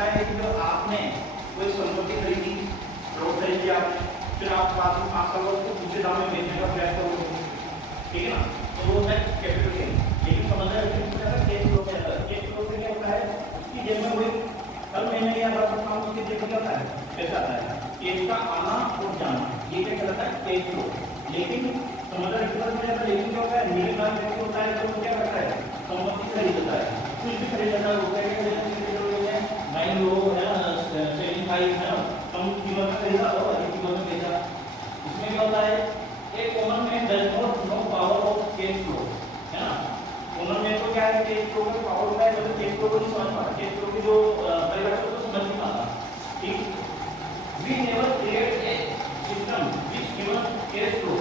होता है कि जो आपने कोई संपत्ति खरीदी, प्लॉट खरीद लिया आपने, फिर आप बाद में 5 साल बाद उसको दूसरे दाम में बेचने का प्रयास करोगे, ठीक है ना, तो वो है कैपिटल गेन। लेकिन समझना है कैश फ्लो में आता है। कैश फ्लो से क्या होता है, उसकी जेब में वही हर महीने या हर साल उसकी जेब में क्या होता है, पैसा आता है, कैश का आना और जाना, ये क्या कहलाता है, कैश फ्लो। लेकिन समझना लेकिन क्या होता है, मिडिल क्लास व्यक्ति होता है तो क्या करता है, संपत्ति खरीदता है, कुछ भी खरीद लेता है, रुपए के खरीदने हैं, 9 यूरो है ना, 75 है ना, कम कीमत में खरीदा और अधिक कीमत में बेचा। इसमें क्या होता है, एक common man does not know power of cash flow, है ना। कॉमन मैन को क्या है, कैश फ्लो का पावर होता है, मतलब कैश फ्लो को नहीं समझ पाता, कैश फ्लो की जो परिभाषा को समझ नहीं पाता, ठीक। We never create a system which gives cash flow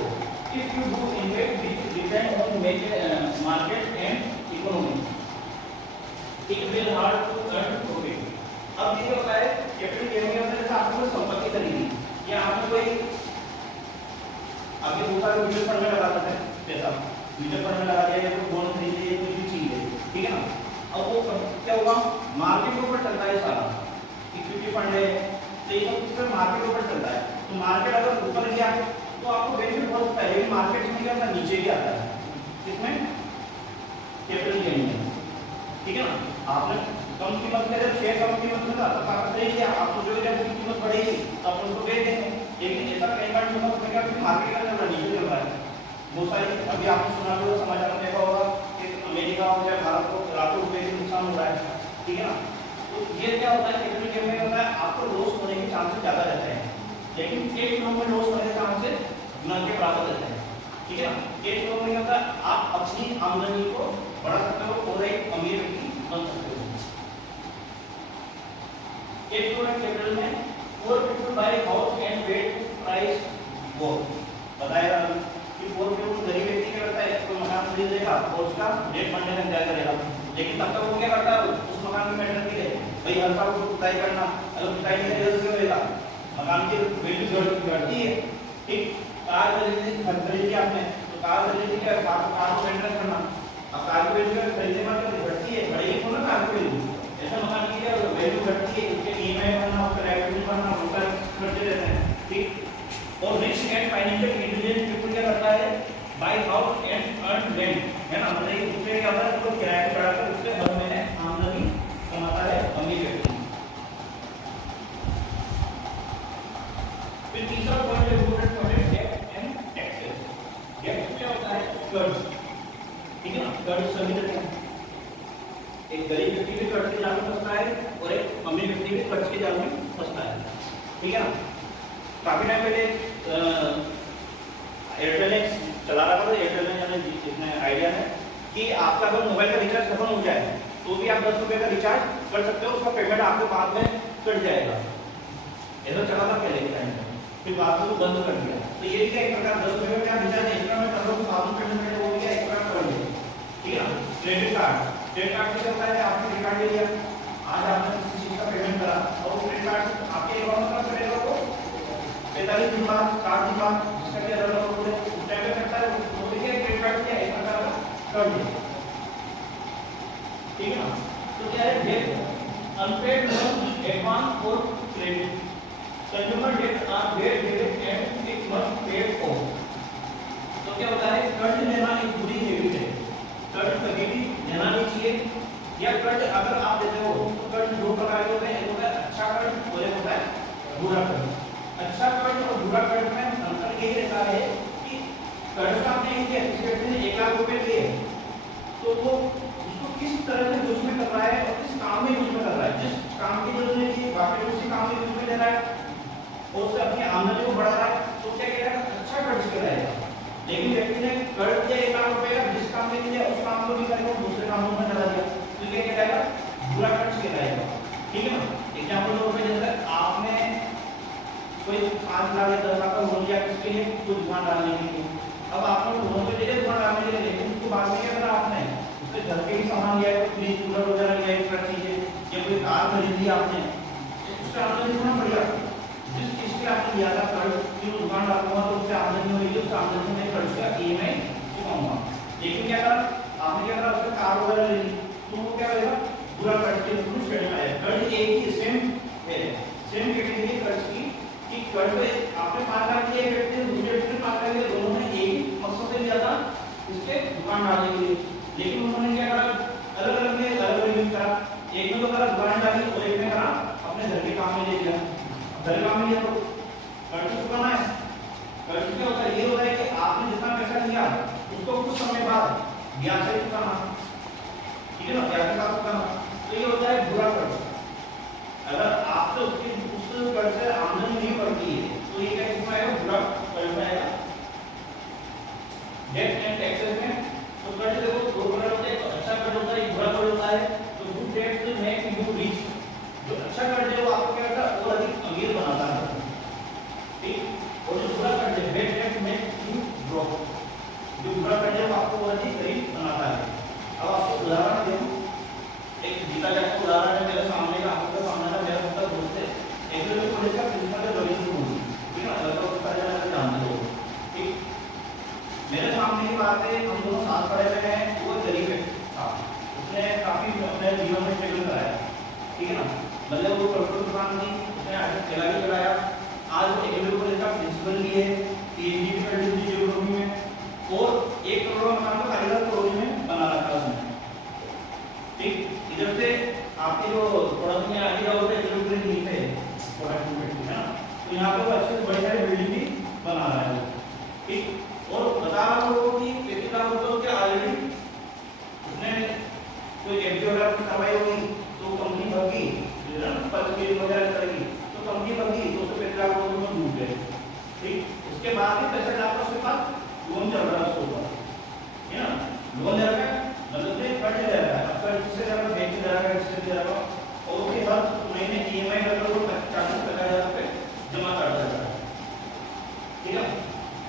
if you do invest which depend on market and economy, it will hard to earn profit। अब ये होता है कैपिटल गेन में होता है, आपने कोई संपत्ति खरीदी या आपने कोई आपके दूसरा म्यूचुअल फंड में लगा सकते हैं पैसा, म्यूचुअल फंड में लगा दिया या कोई बॉन्ड खरीद लिया, कोई भी चीज है, ठीक है ना। अब वो क्या होगा, मार्केट के ऊपर चलता है सारा, इक्विटी फंड है तो ये सब किस पे मार्केट के ऊपर चलता है, तो मार्केट अगर ऊपर गया तो आपको बेनिफिट बहुत होता है, लेकिन मार्केट में क्या होता है, नीचे ही आता है, इसमें कैपिटल गेन में, ठीक है ना। आपने कम कीमत में जब शेयर कम कीमत में था तो आप खरीद लिया, आप सोचोगे जब इसकी कीमत बढ़ेगी तो आप उसको बेच देंगे, लेकिन ऐसा कई बार कीमत में क्या मार्केट का चल रहा नीचे चल रहा है। बहुत सारी अभी आपने सुना होगा, समाचार में देखा होगा कि अमेरिका और भारत को लाखों रुपए का नुकसान हो रहा है, ठीक है ना। तो ये क्या होता है, कैपिटल गेन में होता है आपको लॉस होने के चांसेस ज्यादा रहते हैं, लेकिन कैश फ्लो में लॉस होने के चांसेस न के बराबर रहते हैं, ठीक है ना। कैश फ्लो में क्या होता है, आप अपनी आमदनी को बढ़ा सकते हो और एक अमीर व्यक्ति बन सकते हो। कैश फ्लो एंड कैपिटल में poor people buy house and wait price वो बताया कि पोर पीपल गरीब व्यक्ति क्या करता है, कोई मकान खरीद लेगा और उसका रेट बढ़ने का इंतजार करेगा, लेकिन तब तक वो क्या करता है, उस मकान की मेंटेनेंस के लिए भाई हर साल उसको पुताई करना, अगर पुताई नहीं करेगा तो क्या होगा, मकान की वैल्यू घटती है, ठीक। कार खरीदी आपने तो कार खरीदी क्या, कार को मेंटेन करना, अब कार की वैल्यू खरीदने में घटती है, बढ़ेगी तो ना कार की वैल्यू, ऐसा मकान की क्या वैल्यू घटती है, उसके ईएमआई भरना, उसका लाइबिलिटी भरना, बहुत सारे खर्चे रहते हैं, ठीक। और rich and financial intelligent people क्या करता है, buy house and earn rent, है ना, मतलब उससे क्या होता है, उसको किराए पे चढ़ाकर उससे हर महीने आमदनी कमाता है अमीर व्यक्ति। फिर तीसरा पॉइंट है इम्पोर्टेंट पॉइंट है डेट एंड टैक्सेस। डेट क्या होता है, कर्ज, ठीक है ना, कर्ज सभी तरह का, एक गरीब व्यक्ति भी कर्ज के जाल में फंसता है और एक अमीर व्यक्ति भी कर्ज के जाल में फंसता है, ठीक है ना। काफी टाइम पहले एयरटेल ने चला रहा था, एयरटेल ने जाने जितने आइडिया है कि आपका अगर मोबाइल का रिचार्ज खत्म हो जाए तो भी आप 10 रुपए का रिचार्ज कर सकते हो, उसका पेमेंट आपको बाद में कट जाएगा, ऐसा चला था पहले के टाइम में, फिर बाद में बंद कर दिया। तो ये भी क्या एक प्रकार 10 रुपए का रिचार्ज एक्स्ट्रा में कर लो तो बाद में पेमेंट करेगा, वो क्या एक्स्ट्रा कर लो, ठीक है ना। क्रेडिट कार्ड से क्या होता है, आपने क्रेडिट कार्ड ले लिया, आज आपने किसी चीज का पेमेंट करा और क्रेडिट कार्ड आपके अकाउंट में करेगा वो 45 दिन बाद 60 दिन बाद जिसका क्या दर होगा उस टाइम पे करता है, वो देखिए क्रेडिट कार्ड क्या एक प्रकार का कर दिया, ठीक है ना। तो क्या है, डेट अनपेड लोन एडवांस और credit, consumer debt are debt debit and it must paid off. तो क्या होता है, कर्ज लेना एक बुरी हैबिट है, कर्ज कभी भी लेना नहीं चाहिए, या कर्ज अगर आप देते हो तो कर्ज दो प्रकार के होते हैं, एक होता है अच्छा कर्ज और एक होता है बुरा कर्ज। अच्छा कर्ज और बुरा कर्ज में अंतर यही रहता है कि कर्ज का आपने किसी व्यक्ति ने 1 लाख रुपए लिए तो वो उसको किस तरह से यूज में कर रहा है और किस काम में यूज में कर रहा है, जिस काम की जरूरत नहीं है बाकी उसी काम में यूज में ले रहा है और उससे अपनी आमदनी को बढ़ा रहा है, तो क्या कहेगा, अच्छा कर्ज कहलाएगा। लेकिन व्यक्ति ने कर्ज दिया 1 लाख रुपए का, जिस काम के लिए उस काम को भी करेगा दूसरे कामों में लगा दिया, तो क्या कहलाएगा, बुरा कर्ज कहलाएगा, ठीक है ना। एग्जांपल के तौर पे जैसे आपने कोई 5 लाख या 10 लाख का लोन लिया किसके लिए, कुछ दुकान डालने के लिए, अब आपने लोन पे ले लिया दुकान डालने के लिए, लेकिन उसके बाद में क्या करा आपने, उसके घर के ही सामान लिया, कोई फ्रिज कूलर वगैरह लिया, एक्स्ट्रा चीजें या कोई कार खरीद ली आपने, उससे आमदनी होना बढ़िया, जिस चीज के आपने लिया था कर्ज की दुकान डालूंगा तो उससे आमदनी होगी, उस आमदनी में कर्ज का ईएमआई चुकाऊंगा। लेकिन क्या करा आपने, क्या करा उससे कार वगैरह ले ली तो वो क्या होगा, बुरा कर्ज के रूप में श्रेणी में आएगा। कर्ज एक ही सेम ली और एक ने करा अपने घर के काम में ले लिया, घर के काम में लिया तो कर्ज चुकाना है। कर्ज क्या होता है, ये होता है कि आपने जितना पैसा लिया उसको कुछ समय बाद ब्याज से चुकाना, ठीक है ना, ब्याज के साथ चुकाना। तो ये होता है बुरा कर्ज। अगर आपसे उसके उस कर्ज से आमदनी नहीं बढ़ती है तो ये क्या कितना आएगा, बुरा कर्ज में आएगा। डेट एंड टैक्सेस में तो कर्ज देखो दो प्रकार होते हैं, तो अच्छा कर्ज होता है, एक बुरा कर्ज होता है। तो good debt make you rich, जो अच्छा कर्ज है वो आपको क्या करता है, और अधिक अमीर बनाता है, ठीक। और जो बुरा कर्ज है bad debt make you broke, जो बुरा कर्ज है वो आपको और अधिक गरीब बनाता है। अब आपको उदाहरण दूं, एक जीता जाता उदाहरण है मेरे सामने का, आपके सामने का मेरा मतलब दोस्त है, एग्रीकल्चर कॉलेज का प्रिंसिपल है रविंद्र मोदी, ठीक है ना, लगभग सारे जन जानते हो, ठीक। मेरे सामने की बात है, हम दोनों साथ पढ़े हुए हैं, वो गरीब है, उसने काफी अपने जीवन में स्ट्रगल कराया, ठीक है ना, मतलब वो करोड़ों दुकान थी, उसने आज ठेला भी चलाया, आज वो एग्रीकल्चर कॉलेज का प्रिंसिपल भी है, पीएचडी भी कर ली थी जियोग्राफी में, और 1 करोड़ मकान को 2.5 करोड़ में बना रखा उसने, ठीक। इधर से आपके जो प्रोडक्ट में आगे जाओगे एग्रीकल्चर नहीं पे प्रोडक्ट में, ठीक है ना, तो यहाँ पे वो अच्छे बड़े सारे बिल्डिंग भी बना रहा है, ठीक। और बता रहा हूँ लोगों की 35 लाख रुपए के ऑलरेडी उसने कोई एफडी वगैरह करवाई होगी, तो कंपनी भगी, पद वगैरह करेगी, तो कंपनी भगी, तो उसको 35 लाख रुपए में डूब गए, ठीक। उसके बाद भी 65 लाख उसके पास लोन चल रहा है उसके ऊपर, है ना, लोन ले रहा है, मतलब ये कर्ज ले रहा है, अब कर्ज से ज्यादा बैंक से ले रहा है, इससे ले रहा है, और उसके बाद महीने ईएमआई करके वो 40-50 हजार रुपए जमा कर देता है, ठीक है।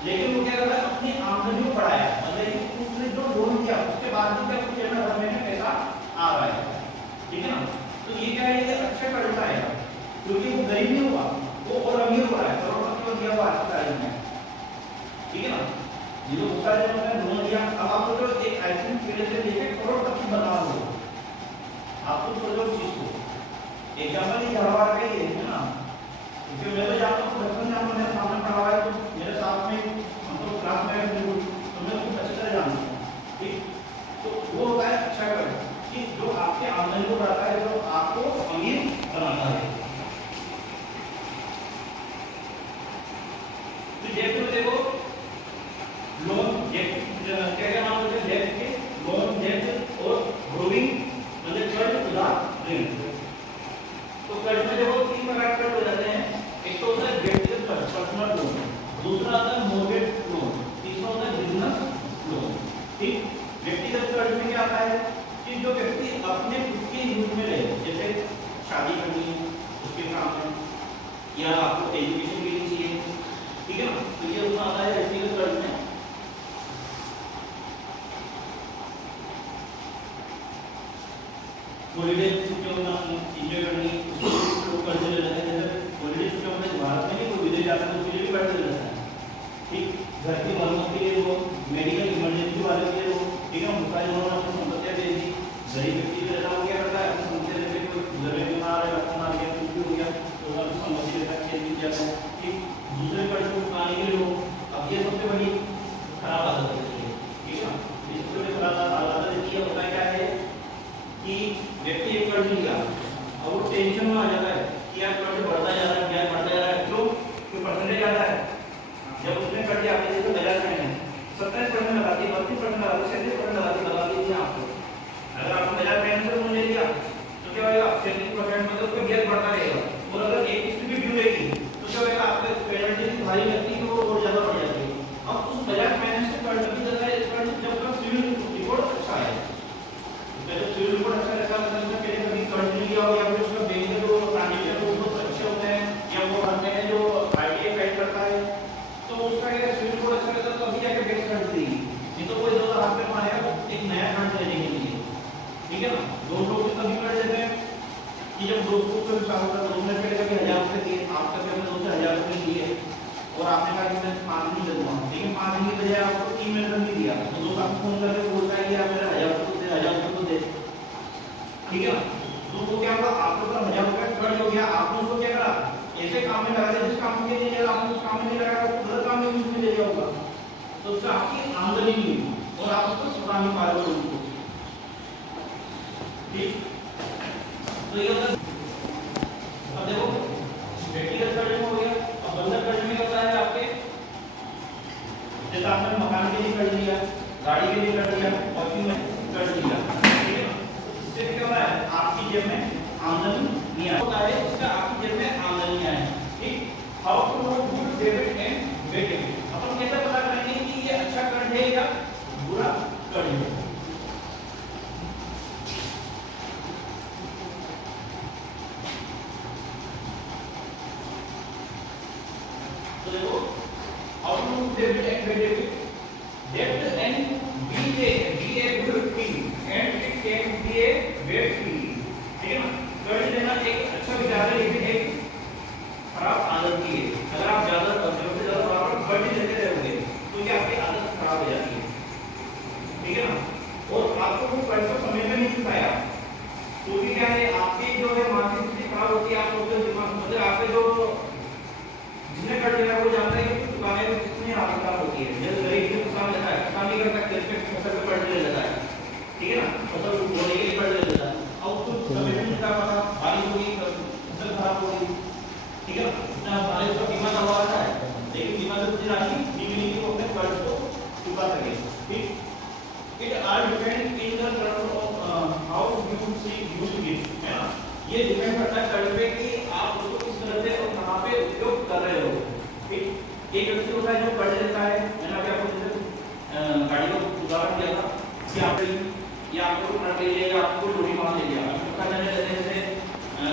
लेकिन वो क्या करता है, अपनी आमदनी को बढ़ाया, मतलब उसने जो लोन दिया उसके बाद भी क्या कुछ हर महीने पैसा आ रहा है, ठीक है ना। तो ये क्या है, ये अच्छा कर्ज आएगा, क्योंकि वो गरीब नहीं हुआ, वो और अमीर हो रहा है, करोड़पति हो गया वो आज की तारीख में, ठीक है ना। ये जो बहुत सारे लोगों ने लोन लिया, अब आपको जो एक आइसक्रीम ठेले से लेके करोड़पति बना हो, आपको सोचो उस चीज को, एग्जाम्पल ही झाड़वाड़ का ही है ना, क्योंकि मैं तो जानता हूँ बचपन में हमने सामने पढ़ा हुआ है, तो मेरे साथ में हम तो क्लास में तो मैं उसको अच्छी तरह जानता हूँ, ठीक। तो वो होता है अच्छा कर्ज, कि जो आपके आमदनी को बढ़ाता है, जो आपको अमीर बनाता है। तो डेट में देखो लोन डेट क्या नाम होते हैं, डेट के लोन डेट और बोरोइंग मतलब कर्ज उधार ऋण। तो कर्ज में देखो 3 प्रकार के कर्ज हो जाते हैं, एक तो होता है व्यक्तिगत कर्ज पर्सनल लोन, दूसरा आता है मॉर्गेज लोन, तीसरा होता है बिजनेस लोन, ठीक। व्यक्तिगत कर्ज में क्या आता है कि जो व्यक्ति अपने खुद के यूज में ले, जैसे शादी करनी है उसके काम में, या आपको एजुकेशन के लिए चाहिए, ठीक है ना, तो ये उसमें आता है व्यक्तिगत कर्ज में। हॉलीडे छुट्टियों में एंजॉय करनी, उसको कर्ज ले लेते हैं, जैसे हॉलीडे छुट्टियों में भारत में भी कोई विदेश जाता है तो उसके लिए भी कर्ज ले लेता है, ठीक। घर की मरम्मत के लिए वो, मेडिकल इमरजेंसी वाले के लिए वो, ठीक है, मुझे उन्होंने अपनी संपत्तियां दे दी, गरीब व्यक्ति भी रहता है, वो क्या करता है अपनी संपत्ति लेके कोई घर में बीमार है, रखना आ गया, कुछ भी हो गया तो वो अपनी संपत्ति लेकर खेल दी जाता है, ठीक। दूसरे कर्ज को चुकाने के लिए वो, अब ये सबसे बड़ी खराब आदत है, ठीक है ना, इसको खराब आदत ये होता है क्या है कि व्यक्ति एक कर्ज लिया और वो टेंशन में आ जाता है कि यार कर्ज बढ़ता जा रहा है, ब्याज बढ़ता जा रहा है, क्यों, क्योंकि परसेंटेज आता है। जब उसने कर्ज आपने जैसे बजाज में 27% लगाती है, 32% लगाती है, 37% लगाती थी आपको, अगर आपने बजाज फाइनेंस से लोन ले लिया तो क्या होगा, 37% मतलब उसका ब्याज बढ़ता रहेगा, और अगर एक किस्त भी ड्यू रहेगी तो क्या होगा, आपके पेनल्टी भारी लगती है, वो और ज्यादा बढ़ जाती है। अब उस बजाज फाइनेंस से कर्ज भी ज्यादा है, कर्ज जब तक सिविल रिकॉर्ड अच्छा है, तो सिविल रिकॉर्ड अच्छा रहता है, मतलब पहले कभी कर्ज लिया हो या फिर उसका बैंक के जो ट्रांजैक्शन वो बहुत अच्छे होते हैं, या वो हर महीने जो आरटीआई फाइल करता है तो उसका क्या सिविल रिकॉर्ड अच्छा रहता है, तो अभी जाके बैंक कर्ज देगी, नहीं तो कोई 2 हाथ में मारेगा एक नया कर्ज लेने के लिए, ठीक है ना। 2 लोग कभी कर्ज देते हैं कि जब दोस्तों को हिसाब होता है, 2 महीने पहले कभी 1000 रुपये दिए, आप कभी अपने दोस्त से 1000 रुपये लिए और आपने कहा कि मैं 5 दिन दे दूंगा, लेकिन 5 दिन की बजाय आपको 3 महीने तक नहीं दिया, तो दोस्त आपको फोन करके बोलता है कि आप मेरा 1000 रुपये तो दे, ठीक है ना। तो वो क्या हुआ, आपके ऊपर 1000 रुपये कर्ज हो गया, आपने उसको क्या करा, ऐसे काम में लगा दिया जिस काम के लिए आपने उस काम में नहीं लगाया, वो गलत काम में यूज में ले लिया होगा, तो उससे आपकी आमदनी नहीं हुई और आप उसको चुका नहीं पा रहे हो, ठीक। तो ये नहीं आया होता है, इसका आपकी जेब में आमदनी आए। ठीक, how to know good debit and bad debit, अपन कैसे पता करेंगे कि ये अच्छा कर्ज है या बुरा कर्ज है। तो देखो how to know debit and bad debit, डेब्ट and be a good thing and it can be a bad thing, ठीक है ना। कर्ज लेना एक अच्छा विचार है, लेकिन एक खराब आदत भी है। अगर आप ज्यादा जरूरत से ज्यादा बराबर कर्ज लेते रहोगे तो ये आपकी आदत खराब हो जाती है, ठीक है ना। और आपको वो कर्ज को समय में नहीं चुकाया क्योंकि क्या है, आपकी जो है मानसिक स्थिति खराब होती है। आप लोगों के दिमाग मतलब आपके जो जिन्हें कर्ज लेना वो जानते हैं कि चुकाने में कितनी हालत होती है। जैसे गरीब जो किसान लेता है, किसान नहीं करता, फसल पे कर्ज ले लेता है, ठीक है ना, फसल बोने के लिए कर्ज ले लेता है। अब उसको समय में नहीं चुका पाता, बारिश हो गई, फसल खराब हो गई, ठीक है ना, उसने हमारे उसका बीमा करवा रखा है, लेकिन बीमा से उतनी राशि नहीं मिली कि वो अपने कर्ज को चुका सके। ठीक, it are depend in the terms of how you see use it, है ना। ये डिपेंड करता है कर्ज पे कि आप उसको किस तरह से और कहां पे उपयोग कर रहे हो। ठीक, एक व्यक्ति होता है जो कर्ज लेता है, मैंने अभी आपको गाड़ी का उदाहरण दिया था कि आप या आपको ट्रक ले लिया या आपको लोरी मान ले लिया, कर्ज लेने से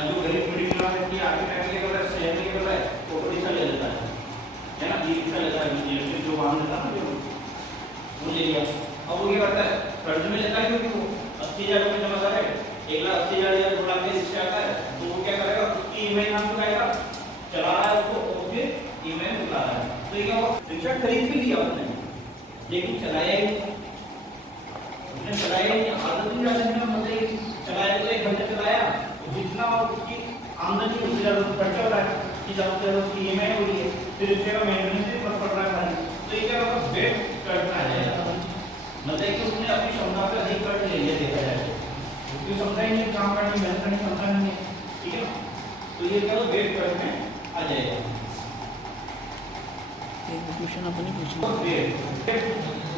जो गरीब मिडिल क्लास व्यक्ति आगे फैमिली कर रहा है, शहर में कर रहा है, वो रिक्शा ले लेता है ना, ये रिक्शा लेता है, इलेक्ट्रिक जो वाहन लेता है ना, वो ले लिया। अब वो क्या करता है, कर्ज में लेता है क्योंकि वो 80,000 रुपये जमा कर रहा है, 1,80,000 या 2 लाख के रिक्शा आता है, तो वो क्या करेगा, उसकी ईएमआई नाम चुकाएगा, चला रहा है उसको, और फिर ईएमआई चुका रहा है। तो ये क्या हुआ, रिक्शा खरीद भी लिया उसने, लेकिन चलाया ही नहीं, उसने चलाया ही नहीं, आदत नहीं डालने में मतलब चलाया तो 1 घंटे चलाया, जितना उसकी आमदनी उससे ज्यादा खर्चा हो रहा है, कि ज्यादा से ज्यादा उसकी ईएमआई हो रही है, फिर उसके का मेंटेनेंस भी फर्क पड़ रहा है भाई। तो ये क्या होगा, बेड कर्ज आ जाएगा, मतलब कि उसने अपनी क्षमता से अधिक कर्ज ले लिया, देखा जाए उसकी क्षमता ही नहीं, काम करने मेहनत करने की क्षमता नहीं है, ठीक है। तो ये क्या बेड कर्ज में आ जाएगा। क्वेश्चन अपनी पूछना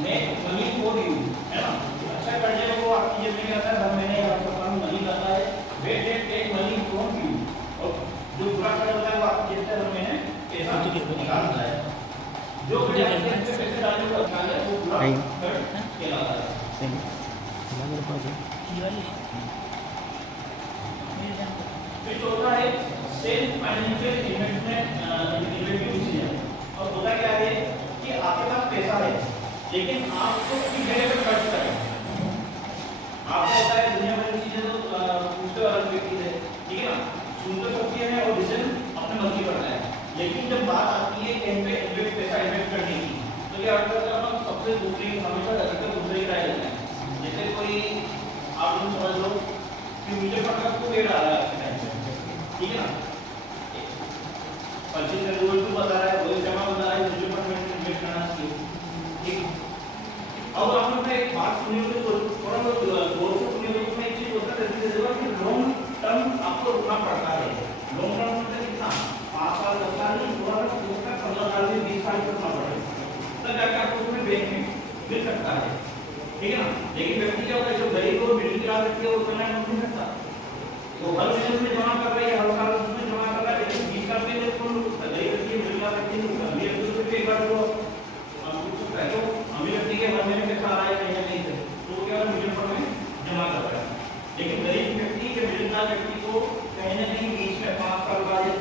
मेक मनी फॉर यू, है ना, अच्छा कर्ज है वो आपकी जेब में आता है, हर महीने आपका काम मनी करता है। Bad debt take money from you, और जो बुरा कर्ज होता है वो आपकी जेब से हर महीने पैसा निकालता है। जो कर्ज आपकी जेब से पैसे डालने को अच्छा है वो बुरा कर्ज कहलाता है। मेरे पास है ये वाली फिर चौथा है self financial investment investing decision. और होता क्या है कि आपके पास पैसा है लेकिन आपको किस जगह पर खर्च करना है। आपको होता है दुनिया भर की चीजें तो पूछते वाला व्यक्ति है, ठीक है ना, सुनते सकते हैं और डिसीजन अपने मन की करता है, लेकिन जब बात आती है कहीं पे पैसा इन्वेस्ट करने की तो क्या होता है, अपन सबसे दूसरी हमेशा अधिकतर दूसरी राय लेते हैं। जैसे कोई आप लोग समझ लो कि म्यूचुअल फंड का कोई रेट आ रहा है, ठीक है ना, 25 का रूल तो बता रहा है, वही जमा बता रहा है, म्यूचुअल फंड में इन्वेस्ट करना चाहिए, ठीक। अब आप लोग ने एक बात सुनी होगी तो थोड़ा बहुत गौर से सुनी होगी, उसमें एक चीज होता है कि लॉन्ग टर्म आपको रुकना पड़ता है। लॉन्ग टर्म मतलब कितना, 5 साल 10 साल नहीं, थोड़ा सा 15 साल से 20 साल रुकना पड़ेगा, तब जाकर आपको उसमें बैंक में मिल सकता है, ठीक है ना। लेकिन व्यक्ति क्या होता है, जो गरीब और मिडिल क्लास व्यक्ति है वो उतना नहीं सकता, वो हर महीने उसमें जमा कर रहा है, हर साल उसमें जमा कर रहा है, लेकिन 20 साल के लिए कौन गरीब व्यक्ति मिडिल क्लास व्यक्ति नहीं होगा। अमीर व्यक्ति को एक बार वो तो अमीर व्यक्ति के हर महीने पैसा आ रहा है कहीं नहीं से, तो वो क्या म्यूचुअल फंड में जमा कर रहा है। लेकिन गरीब व्यक्ति के मिडिल क्लास व्यक्ति को कहीं ना कहीं बीच में 5 साल बाद या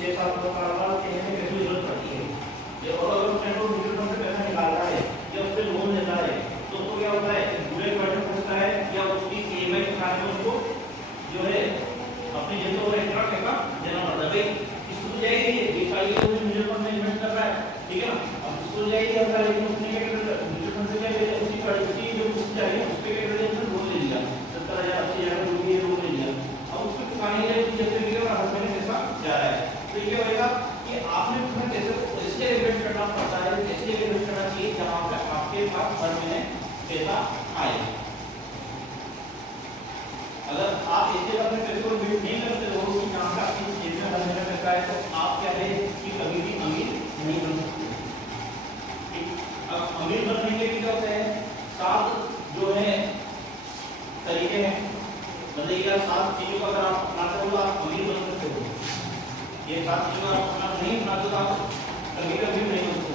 6 साल बाद कहीं ना कहीं जरूरत पड़ती है, और अगर उसने तो म्यूचुअल फंड से पैसा निकाल रहा है या उससे लोन लेता है तो क्या होता है, बुरे कर्ज में फंसता है या उसकी ईएमआई के साथ में उसको जो है अपनी जेब से एक्स्ट्रा पैसा देना पड़ता है। भाई इसको जाएगी 20 साल के लिए म्यूचुअल फंड में इन्वेस्ट कर रहा है, ठीक है ना, अब इसको जाएगी हर साल, लेकिन उसने क्या कर म्यूचुअल फंड से क्या ले उसी कर्ज की जो उसको चाहिए उस पे क्या कर दिया, लोन ले लिया, 70,000 80,000 जो भी लोन ले लिया, अब उसको चुकाने के लिए जब भी और हर महीने पैसा जा रहा है, तो ये होगा कि आपने अपने पैसे को इसलिए इन्वेस्ट करना पड़ता है, इसलिए इन्वेस्ट करना चाहिए जहां पे आपके पास हर महीने पैसा आए। अगर आप इसके अपने पैसे को इन्वेस्ट नहीं करते हो कि जहां पे आपकी जेब में हर महीने पैसा है, तो आप क्या है कि कभी भी अमीर नहीं बन सकते। अब अमीर बनने के लिए क्या होता है, 7 जो है तरीके हैं, मतलब ये 7 चीजों का अगर आप अपनाते हो आप अमीर ये सात चीजों आप अपना नहीं बना तो आप कभी कभी नहीं होते।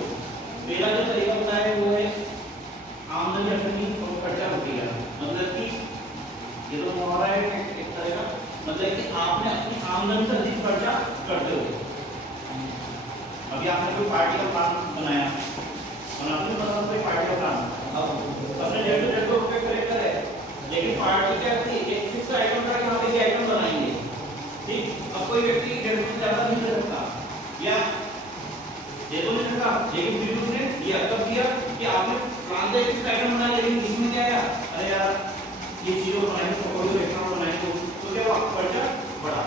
पहला जो तरीका होता है वो है आमदनी अपनी और खर्चा रुपया। मतलब कि ये तो मुहावरा है एक तरह का, मतलब कि आपने अपनी आमदनी से अधिक खर्चा करते हो। अभी आपने कोई पार्टी का प्लान बनाया और आपने बताया कोई पार्टी का प्लान, अब अपने 150 रुपए करेक्टर है, लेकिन पार्टी क्या थी एक फिक्स आइटम था कि हम ये आइटम बनाएंगे, ठीक। अब कोई व्यक्ति 150 से ज्यादा नहीं दे सकता या ये तो नहीं सकता, लेकिन फिर उसने ये कब किया कि आपने प्लान का एक फिक्स आइटम बनाया, लेकिन इसमें क्या आया, अरे यार ये चीजों बनाएंगे तो कोई रेस्टोरेंट बनाएंगे तो क्या हुआ, खर्चा बढ़ा।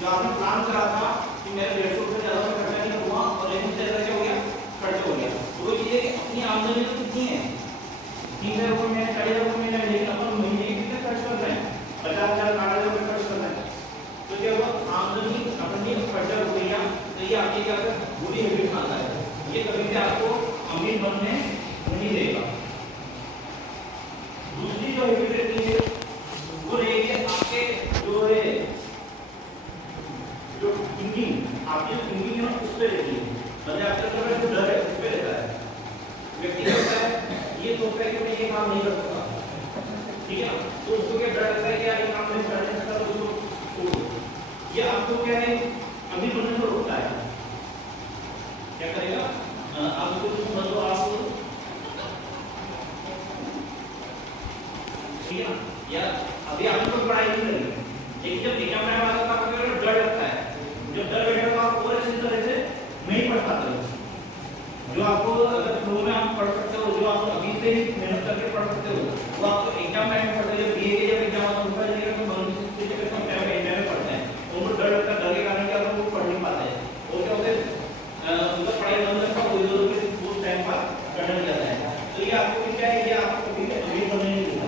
जो आपने प्लान करा था कि मेरा 150 रुपए ज्यादा खर्चा नहीं हुआ और लेकिन ज्यादा क्या हो गया, खर्चा हो गया। तो वो चीज है कि अपनी आमदनी तो कितनी है, 3000 रुपए में 40,000 रुपए में, लेकिन अपन महीने की कितने खर्च कर रहे हैं, 50,000 60,000 रुपए खर्च कर रहे हैं। तो क्या हुआ, आमदनी अपनी खर्चा रुपया, तो ये आपकी क्या बुरी हैबिट खाता है, ये कभी भी आपको अमीर बनने नहीं देगा। दूसरी जो हैबिट रहती है वो रहेगी आपके जो है जो थिंकिंग, आपकी जो थिंकिंग है उस पे रहती है, मतलब आपके अंदर जो डर है उस पे रहता है। व्यक्ति होता है ये सोचता है कि मैं ये काम नहीं कर सकता, ठीक है ना, तो उसको क्या डर लगता है कि यार ये काम मैं कर नहीं सकता तो उसको छोड़ दो। ये आपको क्या है अभी बनने से रोकता है। क्या करेगा, आप उसको कुछ मत दो, आप ठीक है ना, या अभी आपने तो पढ़ाई नहीं करी, लेकिन जब एग्जाम में आता है तो आपको डर लगता है, जब डर बैठेगा तो आप और अच्छी तरह से नहीं पढ़ पाते हो। जो आपको अगर फ्लो में आप पढ़ सकते हो, जो आप अभी से ही मेहनत करके पढ़ सकते हो, वो आपको एग्जाम टाइम में पढ़ते हो। जब बीए के जब एग्जाम आता है उसका जाएगा तो मन से जब एग्जाम में पढ़ते हैं तो उनको डर लगता है, डर के कारण क्या वो पढ़ नहीं पाते हैं, वो क्या होते हैं उनका पढ़ाई बंद करता है, वो उस टाइम पर करने लग जाता है। तो ये आपको क्या है, ये आपको कभी अमीर बनने नहीं देता।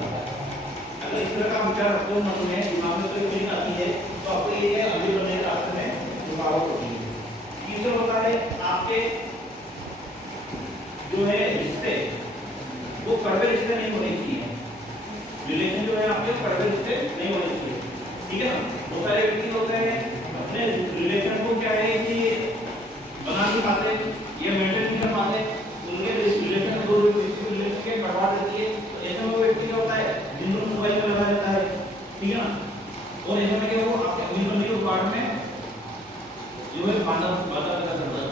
अगर इस तरह का विचार रखो मन में, दिमाग में कोई फीलिंग आती है तो आपको ये अमीर बनने के रास्ते में रुकावट होती है। तीसरा होता है आपके जो है रिश्ते, वो कड़वे रिश्ते नहीं होने चाहिए। रिलेशन जो है आपके कड़वे रिश्ते नहीं होने चाहिए, ठीक है ना। बहुत सारे व्यक्ति होते हैं अपने रिलेशन को क्या है कि बना नहीं पाते या मेंटेन नहीं कर पाते, उनके रिलेशन दो रिलेशन के बर्बाद रहती है। तो ऐसे में वो व्यक्ति क्या होता है दिन भर मोबाइल में लगा रहता है, ठीक है ना, और ऐसे में क्या वो आपके अमीर बनने के रुकावट में जो है बाधा करता है।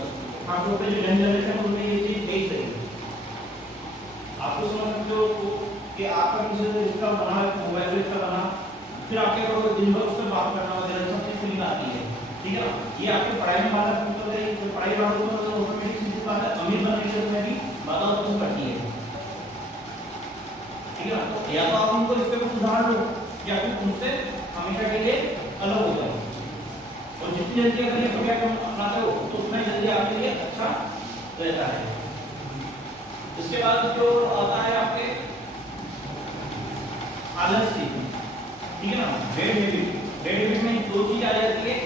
आपको अपने जो यंग जनरेशन है उनमें ये चीज नहीं सही। आपको समझ सकते हो कि आपका किसी से रिश्ता बना, मोबाइल रिश्ता बना, फिर आपके करोगे दिन भर उससे बात करना वगैरह सब चीज फीलिंग आती है, ठीक है ना। ये आपकी पढ़ाई में बाधा उत्पन्न है, जो पढ़ाई बाधा उत्पन्न है ऑटोमेटिक सीधी बात है अमीर बनने के में भी बाधा उत्पन्न करती है, ठीक है ना। या तो आप उनको रिश्ते को सुधार लो या फिर उनसे हमेशा के लिए अलग हो जाओ। और जितनी जल्दी अगर ये प्रक्रिया को अपनाते हो तो उतना जल्दी आपके लिए अच्छा रहता है। इसके बाद जो आता है आपके आलस्य, ठीक है ना, बैड हैबिट। बैड हैबिट में दो चीज आ जाती है,